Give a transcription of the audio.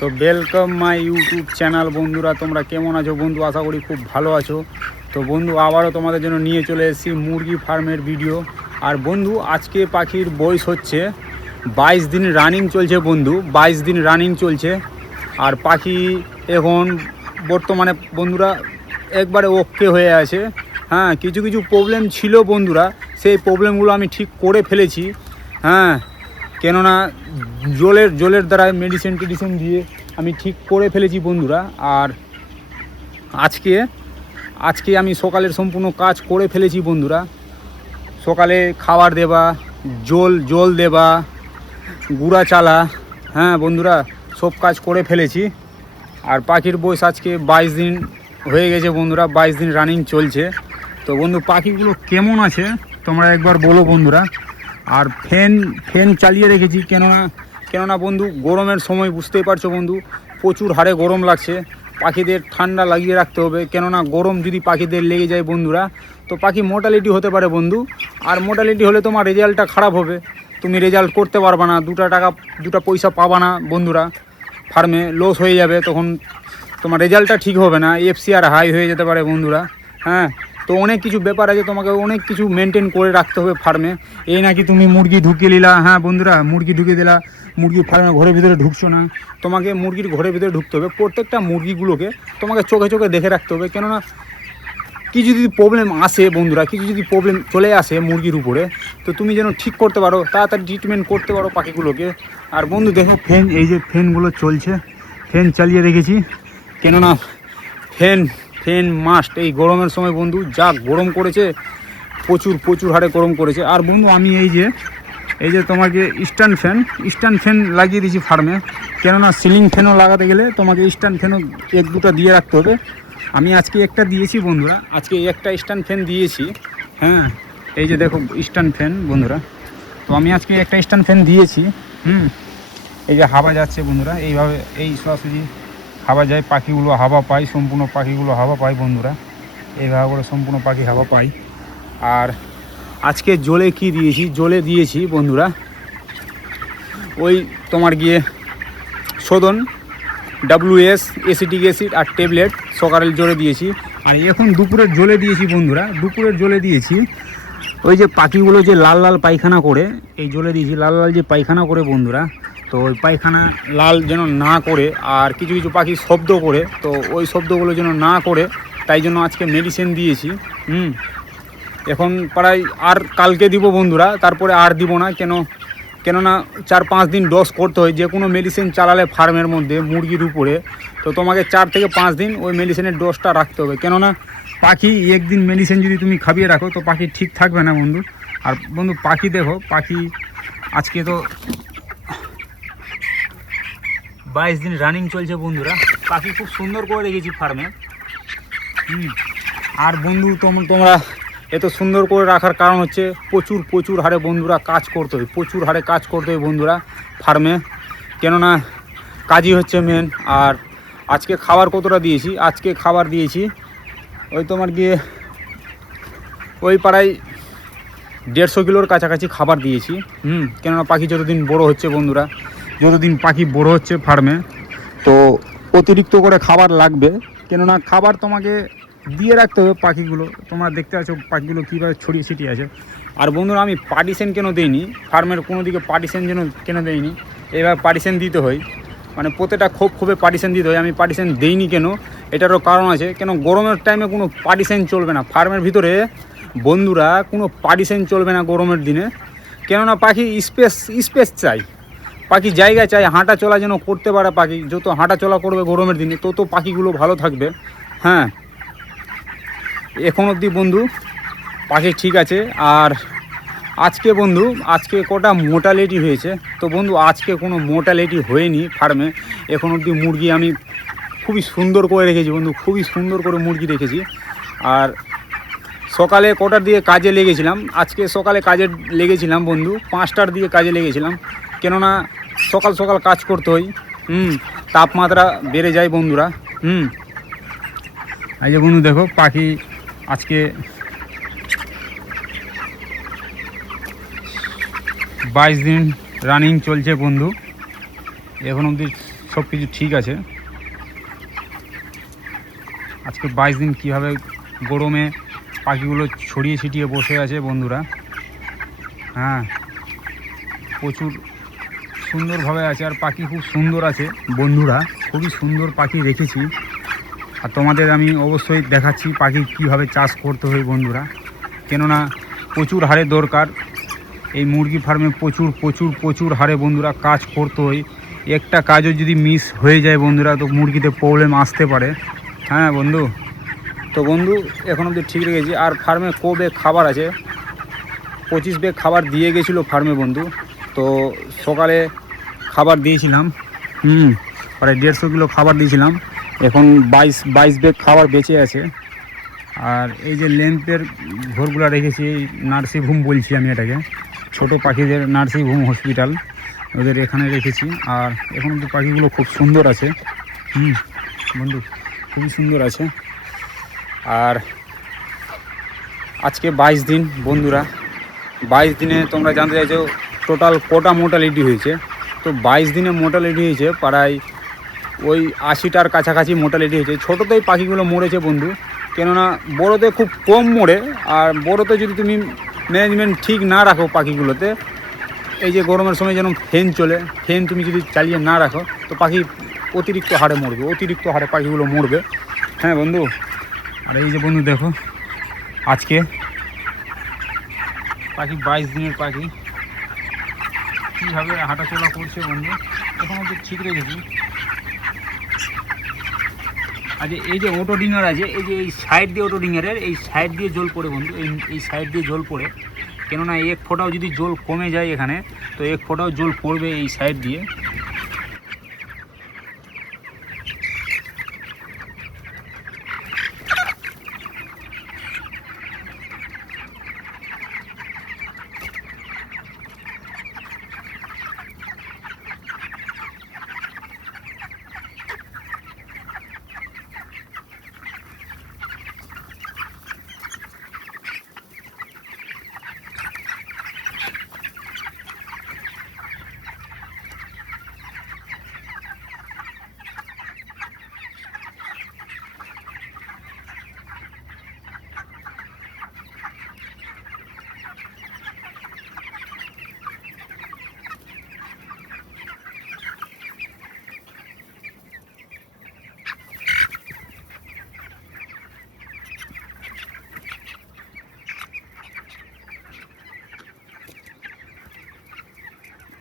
তো welcome my YouTube channel. বন্ধুরা তোমরা কেমন আছো বন্ধু? আশা করি খুব ভালো আছো। তো বন্ধু আবারও তোমাদের জন্য নিয়ে চলে এসেছি মুরগি ফার্মের ভিডিও। আর বন্ধু আজকে পাখির বয়স হচ্ছে 22 দিন রানিং চলছে বন্ধু, 22 দিন রানিং চলছে। আর পাখি এখন বর্তমানে বন্ধুরা একবারে ওকে হয়ে আছে। হ্যাঁ, কিছু কিছু প্রবলেম ছিল বন্ধুরা, সেই প্রবলেমগুলো আমি ঠিক করে ফেলেছি। হ্যাঁ, কেননা জলের দ্বারা মেডিসিন টেডিসিন দিয়ে আমি ঠিক করে ফেলেছি বন্ধুরা। আর আজকে আমি সকালের সম্পূর্ণ কাজ করে ফেলেছি বন্ধুরা। সকালে খাবার দেওয়া, জল দেওয়া, গুঁড়া চালা, হ্যাঁ বন্ধুরা সব কাজ করে ফেলেছি। আর পাখির বয়স আজকে 22 দিন হয়ে গেছে বন্ধুরা, 22 দিন রানিং চলছে। তো বন্ধু পাখিগুলো কেমন আছে তোমরা একবার বলো বন্ধুরা। আর ফ্যান চালিয়ে রেখেছি কেননা বন্ধু গরমের সময় বুঝতেই পারছো বন্ধু, প্রচুর হারে গরম লাগছে। পাখিদের ঠান্ডা লাগিয়ে রাখতে হবে, কেননা গরম যদি পাখিদের লেগে যায় বন্ধুরা তো পাখি মোর্টালিটি হতে পারে বন্ধু। আর মোর্টালিটি হলে তোমার রেজাল্টটা খারাপ হবে, তুমি রেজাল্ট করতে পারবে না, দুটা পয়সা পাবা না বন্ধুরা, ফার্মে লস হয়ে যাবে, তখন তোমার রেজাল্টটা ঠিক হবে না, এফসিআর হাই হয়ে যেতে পারে বন্ধুরা। হ্যাঁ, তো অনেক কিছু ব্যাপার আছে, তোমাকে অনেক কিছু মেনটেন করে রাখতে হবে ফার্মে। এই নাকি তুমি মুরগি ঢুকিয়ে নিলা, হ্যাঁ বন্ধুরা মুরগি ঢুকিয়ে দিলা, মুরগি ফার্মে ঘরের ভিতরে ঢুকছো না, তোমাকে মুরগির ঘরের ভিতরে ঢুকতে হবে। প্রত্যেকটা মুরগিগুলোকে তোমাকে চোখে চোখে দেখে রাখতে হবে, কেননা কিছু যদি প্রবলেম আসে বন্ধুরা, কিছু যদি প্রবলেম চলে আসে মুরগির উপরে, তো তুমি যেন ঠিক করতে পারো, তাড়াতাড়ি ট্রিটমেন্ট করতে পারো পাখিগুলোকে। আর বন্ধু দেখো এই যে ফ্যানগুলো চলছে, ফ্যান চালিয়ে রেখেছি, কেননা ফ্যান মাস্ট এই গরমের সময় বন্ধু, যা গরম করেছে, প্রচুর হারে গরম করেছে। আর বন্ধু আমি এই যে তোমাকে স্ট্যান্ড ফ্যান লাগিয়ে দিয়েছি ফার্মে, কেননা সিলিং ফ্যানও লাগাতে গেলে তোমাকে স্ট্যান্ড ফ্যানও 1-2টা দিয়ে রাখতে হবে। আমি আজকে একটা দিয়েছি বন্ধুরা, আজকে একটা স্ট্যান্ড ফ্যান দিয়েছি। হ্যাঁ, এই যে দেখো স্ট্যান্ড ফ্যান বন্ধুরা, তো আমি আজকে একটা স্ট্যান্ড ফ্যান দিয়েছি। এই যে হাওয়া যাচ্ছে বন্ধুরা, এইভাবে এই সরাসরি হাওয়া যায়, পাখিগুলো হাওয়া পায়, সম্পূর্ণ পাখিগুলো হাওয়া পায় বন্ধুরা, এইভাবে করে সম্পূর্ণ পাখি হাওয়া পায়। আর আজকে জলে কি দিয়েছি, জলে দিয়েছি বন্ধুরা ওই তোমার গিয়ে শোধন WS অ্যাসিটিক অ্যাসিড আর ট্যাবলেট সকালের জলে দিয়েছি। আর এখন দুপুরের জলে দিয়েছি বন্ধুরা, দুপুরের জলে দিয়েছি ওই যে পাখিগুলো যে লাল পায়খানা করে, এই জলে দিয়েছি লাল যে পায়খানা করে বন্ধুরা, তো ওই পায়খানা লাল যেন না করে, আর কিছু কিছু পাখি শব্দ করে, তো ওই শব্দগুলো যেন না করে, তাই জন্য আজকে মেডিসিন দিয়েছি। এখন প্রায় আর কালকে দিব বন্ধুরা, তারপরে আর দিব না, কেননা 4-5 দিন ডোজ করতে হয় যে কোনো মেডিসিন চালালে ফার্মের মধ্যে মুরগির উপরে, তো তোমাকে 4 থেকে 5 দিন ওই মেডিসিনের ডোজটা রাখতে হবে, কেননা পাখি একদিন মেডিসিন যদি তুমি খাবিয়ে রাখো তো পাখি ঠিক থাকবে না বন্ধু। আর বন্ধু পাখি দেখো, পাখি আজকে তো 22 দিন রানিং চলছে বন্ধুরা, পাখি খুব সুন্দর করে রেখেছি ফার্মে। আর বন্ধু তোমরা এত সুন্দর করে রাখার কারণ হচ্ছে প্রচুর হারে বন্ধুরা কাজ করতে হয়, প্রচুর হারে কাজ করতে হয় বন্ধুরা ফার্মে, কেননা কাজই হচ্ছে মেন। আর আজকে খাবার কতটা দিয়েছি, আজকে খাবার দিয়েছি ওই তোমার গিয়ে ওই প্রায় 150 কিলোর কাছাকাছি খাবার দিয়েছি। কেননা পাখি যতদিন বড় হচ্ছে বন্ধুরা, যতদিন পাখি বড় হচ্ছে ফার্মে, তো অতিরিক্ত করে খাবার লাগবে, কেননা খাবার তোমাকে দিয়ে রাখতে হবে পাখিগুলো। তোমরা দেখতে পাচ্ছ পাখিগুলো কীভাবে ছড়িয়ে ছিটিয়ে আছে। আর বন্ধুরা আমি পার্টিশন কেন দেইনি ফার্মের কোনো দিকে, পার্টিশন কেন দেইনি, এবার পার্টিশন দিতে হয়, মানে প্রত্যেকটা খোপে পার্টিশন দিতে হয়। আমি পার্টিশন দেইনি কেন, এটারও কারণ আছে, কেন গরমের টাইমে কোনো পার্টিশন চলবে না ফার্মের ভিতরে বন্ধুরা, কোনো পার্টিশন চলবে না গরমের দিনে, কেননা পাখি স্পেস চাই, পাখি জায়গা চাই, হাঁটা চলা যেন করতে পারে পাখি, যত হাঁটা চলা করবে গরমের দিনে তত পাখিগুলো ভালো থাকবে। হ্যাঁ, এখন অবধি বন্ধু পাখি ঠিক আছে। আর আজকে বন্ধু কটা মোর্টালিটি হয়েছে, তো বন্ধু আজকে কোনো মোর্টালিটি হয়নি ফার্মে, এখন অবধি মুরগি আমি খুবই সুন্দর করে রেখেছি বন্ধু, খুবই সুন্দর করে মুরগি রেখেছি। আর সকালে কটার দিকে কাজে লেগেছিলাম, আজকে সকালে কাজে লেগেছিলাম বন্ধু 5টার দিকে কাজে লেগেছিলাম, কেননা সকাল কাজ করতে হয়, তাপমাত্রা বেড়ে যায় বন্ধুরা। এই যে বন্ধু দেখো পাখি আজকে 22 দিন রানিং চলছে বন্ধু, এখন অবধি সব কিছু ঠিক আছে। আজকে 22 দিন কীভাবে গরমে পাখিগুলো ছড়িয়ে ছিটিয়ে বসে আছে বন্ধুরা। হ্যাঁ, প্রচুর সুন্দরভাবে আছে, আর পাখি খুব সুন্দর আছে বন্ধুরা, খুবই সুন্দর পাখি রেখেছি। আর তোমাদের আমি অবশ্যই দেখাচ্ছি পাখি কীভাবে চাষ করতে হয় বন্ধুরা, কেননা প্রচুর হারে দরকার এই মুরগি ফার্মে, প্রচুর প্রচুর প্রচুর হারে বন্ধুরা কাজ করতে হয়। একটা কাজও যদি মিস হয়ে যায় বন্ধুরা তো মুরগিতে প্রবলেম আসতে পারে। হ্যাঁ বন্ধু, তো বন্ধু এখন অবধি ঠিক রেখেছি। আর ফার্মে ব্যাগ খাবার আছে, 25 ব্যাগ খাবার দিয়ে গেছিলো ফার্মে বন্ধু। তো সকালে খাবার দিয়েছিলাম, প্রায় 150 কিলো খাবার দিয়েছিলাম। এখন 22 ব্যাগ খাবার বেঁচে আছে। আর এই যে লেন্থের ঘরগুলো রেখেছি, এই নার্সিংহোম বলছি আমি এটাকে, ছোট পাখিদের নার্সিংহোম হসপিটাল, ওদের এখানে রেখেছি। আর এখন তো পাখিগুলো খুব সুন্দর আছে বন্ধু, খুবই সুন্দর আছে। আর আজকে 22 দিন বন্ধুরা, 22 দিনে তোমরা জানতে চাইছো টোটাল কটা মোর্টালিটি হয়েছে। তো 22 দিনে মোর্টালিটি হয়েছে প্রায় ওই 80টার কাছাকাছি মোর্টালিটি হয়েছে। ছোটোতেই পাখিগুলো মরেছে বন্ধু, কেননা বড়োতে খুব কম মরে। আর বড়োতে যদি তুমি ম্যানেজমেন্ট ঠিক না রাখো পাখিগুলোতে, এই যে গরমের সময় যেন ফ্যান চলে, ফ্যান তুমি যদি চালিয়ে না রাখো তো পাখি অতিরিক্ত হারে মরবে, অতিরিক্ত হারে পাখিগুলো মরবে। হ্যাঁ বন্ধু, আর এই যে বন্ধু দেখো আজকে পাখি 22 দিনের পাখি কীভাবে হাঁটাচলা করছে বন্ধু, এখন তো ঠিক রেখেছি। আর এই যে অটো ডিঙ্গার আছে, এই যে এই সাইড দিয়ে অটো ডিঙ্গারের এই সাইড দিয়ে জল পড়ে বন্ধু, এই সাইড দিয়ে জল পড়ে, কেননা এক ফোঁটাও যদি জল কমে যায় এখানে তো এক ফোঁটাও জল পড়বে এই সাইড দিয়ে।